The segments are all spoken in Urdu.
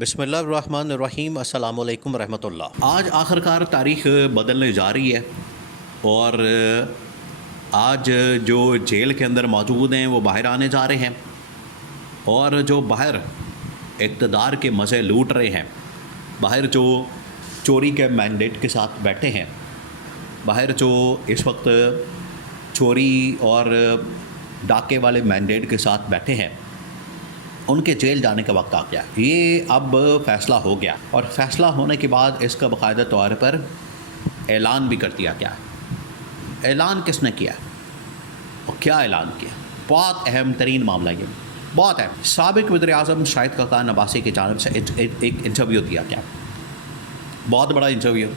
بسم اللہ الرحمن الرحیم، السلام علیکم ورحمۃ اللہ۔ آج آخر کار تاریخ بدلنے جا رہی ہے اور آج جو جیل کے اندر موجود ہیں وہ باہر آنے جا رہے ہیں، اور جو باہر اقتدار کے مزے لوٹ رہے ہیں، باہر جو چوری کے مینڈیٹ کے ساتھ بیٹھے ہیں، باہر جو اس وقت چوری اور ڈاکے والے مینڈیٹ کے ساتھ بیٹھے ہیں، ان کے جیل جانے کا وقت آ گیا۔ یہ اب فیصلہ ہو گیا، اور فیصلہ ہونے کے بعد اس کا باقاعدہ طور پر اعلان بھی کر دیا گیا۔ اعلان کس نے کیا اور کیا اعلان کیا؟ بہت اہم ترین معاملہ، یہ بہت اہم۔ سابق وزیر اعظم شاہد خاقان عباسی کی جانب سے ایک انٹرویو دیا گیا، بہت بڑا انٹرویو۔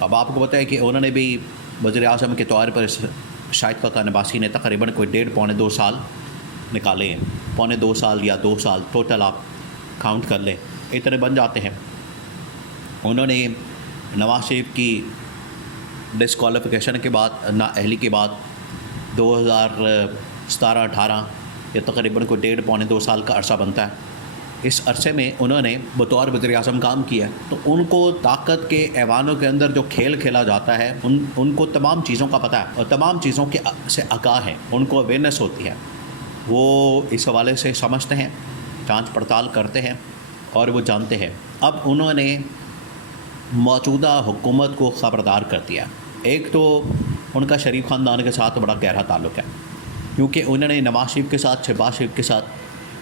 اب آپ کو پتہ ہے کہ انہوں نے بھی وزیر اعظم کے طور پر شاہد خاقان عباسی نے تقریباً کوئی 1.5-2 سال نکالے ہیں، 1.25 سال یا 2 سال ٹوٹل آپ کاؤنٹ کر لیں، اتنے بن جاتے ہیں۔ انہوں نے نواز شریف کی ڈسکوالیفیکیشن کے بعد، نااہلی کے بعد 2017-18 یہ تقریباً کوئی 1.5-2 سال کا عرصہ بنتا ہے۔ اس عرصے میں انہوں نے بطور وزیر اعظم کام کیا، تو ان کو طاقت کے ایوانوں کے اندر جو کھیل کھیلا جاتا ہے ان کو تمام چیزوں کا پتہ ہے، اور تمام چیزوں کے سے آگاہ ہیں، ان کو اویئرنیس ہوتی ہے، وہ اس حوالے سے سمجھتے ہیں، جانچ پڑتال کرتے ہیں اور وہ جانتے ہیں۔ اب انہوں نے موجودہ حکومت کو خبردار کر دیا۔ ایک تو ان کا شریف خاندان کے ساتھ بڑا گہرا تعلق ہے، کیونکہ انہوں نے نواز شریف کے ساتھ، شہباز شریف کے ساتھ،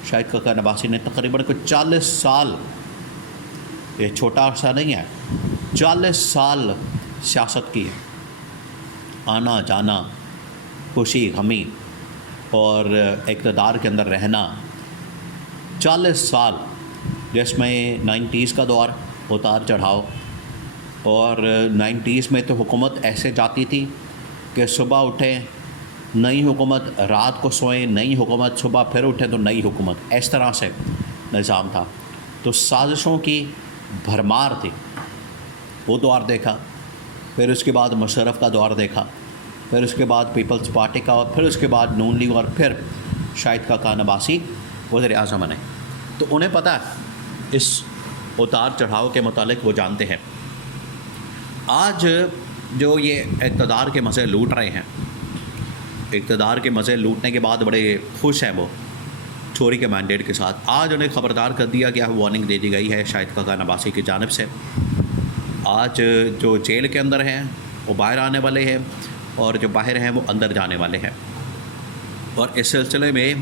شاہد خاقان عباسی نے تقریباً کوئی 40 سال، یہ چھوٹا عرصہ نہیں ہے، 40 سال سیاست کی ہے، آنا جانا، خوشی غمی اور اقتدار کے اندر رہنا، 40 سال، جس میں 90s کا دور، اتار چڑھاؤ، اور 90s میں تو حکومت ایسے جاتی تھی کہ صبح اٹھیں نئی حکومت، رات کو سوئیں نئی حکومت، صبح پھر اٹھیں تو نئی حکومت، اس طرح سے نظام تھا۔ تو سازشوں کی بھرمار تھی، وہ دور دیکھا، پھر اس کے بعد مشرف کا دور دیکھا، پھر اس کے بعد پیپلز پارٹی کا، اور پھر اس کے بعد نون لیگ، اور پھر شاہد خاقان عباسی وزیر اعظم بنے۔ تو انہیں پتہ ہے اس اتار چڑھاؤ کے متعلق، وہ جانتے ہیں۔ آج جو یہ اقتدار کے مزے لوٹ رہے ہیں، اقتدار کے مزے لوٹنے کے بعد بڑے خوش ہیں وہ چوری کے مینڈیٹ کے ساتھ، آج انہیں خبردار کر دیا گیا، وارننگ دے دی گئی ہے شاہد خاقان عباسی کی جانب سے۔ آج جو جیل کے اندر ہیں وہ باہر آنے والے ہیں، اور جو باہر ہیں وہ اندر جانے والے ہیں، اور اس سلسلے میں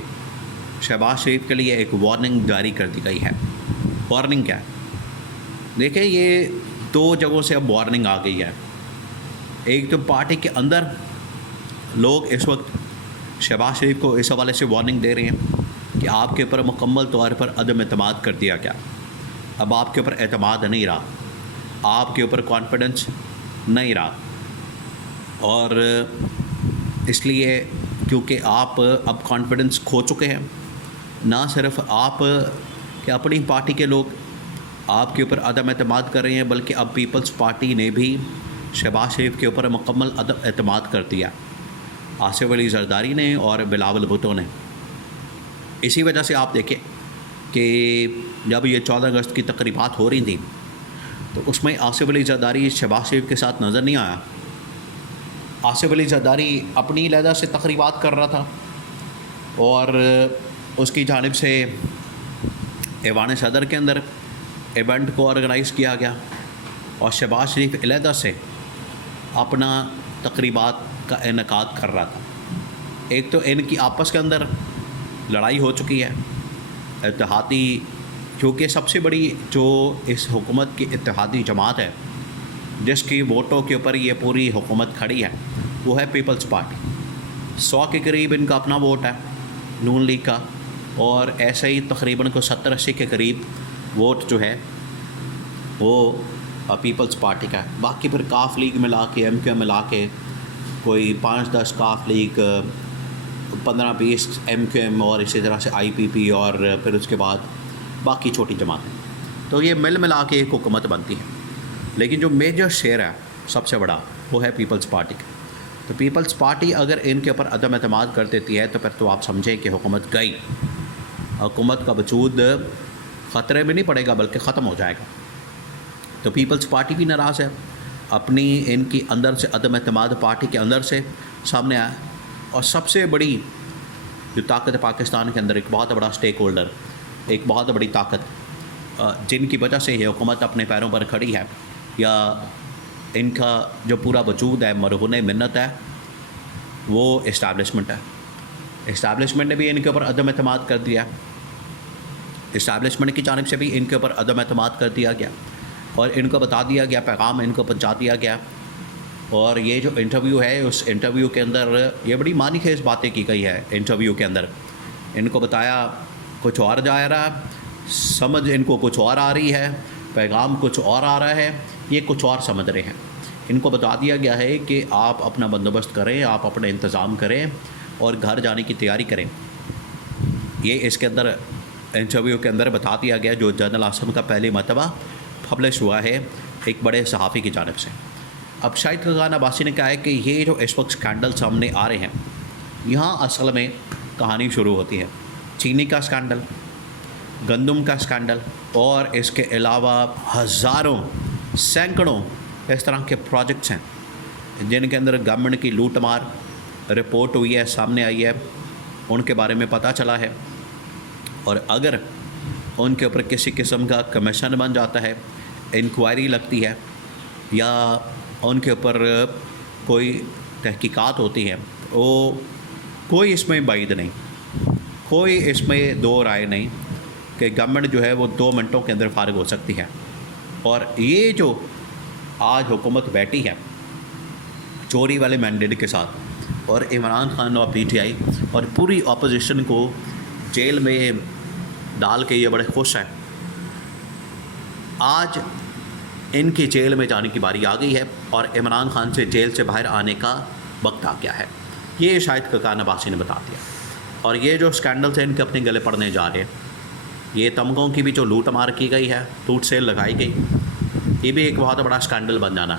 شہباز شریف کے لیے ایک وارننگ جاری کر دی گئی ہے۔ وارننگ کیا ہے؟ دیکھیں، یہ 2 جگہوں سے اب وارننگ آ گئی ہے۔ ایک تو پارٹی کے اندر لوگ اس وقت شہباز شریف کو اس حوالے سے وارننگ دے رہے ہیں کہ آپ کے اوپر مکمل طور پر عدم اعتماد کر دیا گیا، اب آپ کے اوپر اعتماد نہیں رہا، آپ کے اوپر کانفیڈنس نہیں رہا، اور اس لیے کیونکہ آپ اب کانفیڈنس کھو چکے ہیں، نہ صرف آپ کہ اپنی پارٹی کے لوگ آپ کے اوپر عدم اعتماد کر رہے ہیں، بلکہ اب پیپلز پارٹی نے بھی شہباز شریف کے اوپر مکمل عدم اعتماد کر دیا، آصف علی زرداری نے اور بلاول بھٹو نے۔ اسی وجہ سے آپ دیکھیں کہ جب یہ 14 اگست کی تقریبات ہو رہی تھیں تو اس میں آصف علی زرداری شہباز شریف کے ساتھ نظر نہیں آیا۔ آصف علی زرداری اپنی علیحدہ سے تقریبات کر رہا تھا، اور اس کی جانب سے ایوان صدر کے اندر ایونٹ کو آرگنائز کیا گیا، اور شہباز شریف علیحدہ سے اپنا تقریبات کا انعقاد کر رہا تھا۔ ایک تو ان کی آپس کے اندر لڑائی ہو چکی ہے، اتحادی، کیونکہ سب سے بڑی جو اس حکومت کی اتحادی جماعت ہے، جس کی ووٹوں کے اوپر یہ پوری حکومت کھڑی ہے، وہ ہے پیپلز پارٹی۔ 100 کے قریب ان کا اپنا ووٹ ہے نون لیگ کا، اور ایسے ہی تقریباً کو 70-80 کے قریب ووٹ جو ہے وہ پیپلز پارٹی کا ہے۔ باقی پھر کاف لیگ ملا کے، ایم کیو ملا کے کوئی 5-10 کاف لیگ، 15-20 ایم کیو ایم، اور اسی طرح سے آئی پی پی، اور پھر اس کے بعد باقی چھوٹی جماعتیں، تو یہ مل ملا کے ایک حکومت بنتی ہے۔ لیکن جو میجر شیئر ہے سب سے بڑا، وہ ہے پیپلز پارٹی کا۔ تو پیپلز پارٹی اگر ان کے اوپر عدم اعتماد کر دیتی ہے تو پھر تو آپ سمجھیں کہ حکومت گئی، حکومت کا وجود خطرے میں نہیں پڑے گا بلکہ ختم ہو جائے گا. تو پیپلز پارٹی بھی ناراض ہے، اپنی ان کی اندر سے عدم اعتماد پارٹی کے اندر سے سامنے آیا. اور سب سے بڑی جو طاقت ہے پاکستان کے اندر، ایک بہت بڑا اسٹیک ہولڈر، ایک بہت بڑی طاقت جن کی وجہ سے یہ حکومت اپنے پیروں پر کھڑی ہے، یا ان کا جو پورا وجود ہے مرہون منت ہے، وہ اسٹیبلشمنٹ ہے. اسٹیبلشمنٹ نے بھی ان کے اوپر عدم اعتماد کر دیا، اسٹیبلشمنٹ کی جانب سے بھی ان کے اوپر عدم اعتماد کر دیا گیا، اور ان کو بتا دیا گیا، پیغام ان کو پہنچا دیا گیا. اور یہ جو انٹرویو ہے، اس انٹرویو کے اندر یہ بڑی معنی خیز باتیں کی گئی ہے. انٹرویو کے اندر ان کو بتایا کچھ اور جا رہا، سمجھ ان کو کچھ اور آ رہی ہے، پیغام کچھ اور آ رہا ہے، یہ کچھ اور سمجھ رہے ہیں. ان کو بتا دیا گیا ہے کہ آپ اپنا بندوبست کریں، آپ اپنا انتظام کریں اور گھر جانے کی تیاری کریں. یہ اس کے اندر انٹرویو کے اندر بتا دیا گیا، جو جنرل عاصم کا پہلی مرتبہ پبلش ہوا ہے ایک بڑے صحافی کی جانب سے. اب شاہد خاقان عباسی نے کہا ہے کہ یہ جو اس وقت اسکینڈل سامنے آ رہے ہیں، یہاں اصل میں کہانی شروع ہوتی ہے. چینی کا اسکینڈل، گندم کا اسکینڈل، اور اس کے علاوہ ہزاروں سینکڑوں اس طرح کے پروجیکٹس ہیں جن کے اندر گورنمنٹ کی لوٹ مار رپورٹ ہوئی ہے، سامنے آئی ہے، ان کے بارے میں پتہ چلا ہے. اور اگر ان کے اوپر کسی قسم کا کمیشن بن جاتا ہے، انکوائری لگتی ہے، یا ان کے اوپر کوئی تحقیقات ہوتی ہیں، وہ کوئی اس میں بعید نہیں، کوئی اس میں دو رائے نہیں کہ گورنمنٹ جو ہے وہ 2 منٹوں کے اندر فارغ ہو سکتی ہے. اور یہ جو آج حکومت بیٹھی ہے چوری والے مینڈیٹ کے ساتھ، اور عمران خان اور پی ٹی آئی اور پوری اپوزیشن کو جیل میں ڈال کے یہ بڑے خوش ہیں. آج ان کی جیل میں جانے کی باری آ گئی ہے، اور عمران خان سے جیل سے باہر آنے کا وقت آ گیا ہے. یہ شاہد خاقان عباسی نے بتا دیا. اور یہ جو اسکینڈلس ہیں ان کے اپنے گلے پڑنے جا رہے ہیں. یہ تمغوں کی بھی جو لوٹ مار کی گئی ہے، ٹوٹ سیل لگائی گئی، یہ بھی ایک بہت بڑا اسکینڈل بن جانا.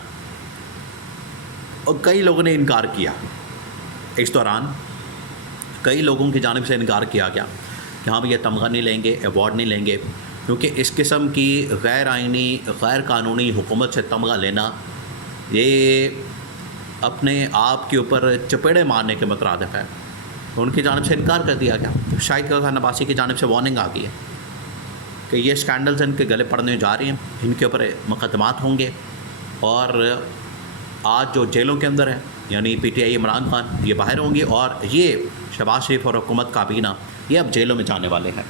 اور کئی لوگوں نے انکار کیا، اس دوران کئی لوگوں کی جانب سے انکار کیا گیا کہ ہم یہ تمغہ نہیں لیں گے، ایوارڈ نہیں لیں گے، کیونکہ اس قسم کی غیر آئینی، غیر قانونی حکومت سے تمغہ لینا یہ اپنے آپ کے اوپر چپیڑے مارنے کے مترادف ہے. ان کی جانب سے انکار کر دیا گیا. شاہد خاقان عباسی کی جانب سے وارننگ آ گئی ہے کہ یہ اسکینڈلز ان کے گلے پڑنے جا رہے ہیں، ان کے اوپر مقدمات ہوں گے. اور آج جو جیلوں کے اندر ہے، یعنی P T I Imran Khan, یہ باہر ہوں گے، اور یہ شہباز شریف اور حکومت کابینہ یہ اب جیلوں میں جانے والے ہیں.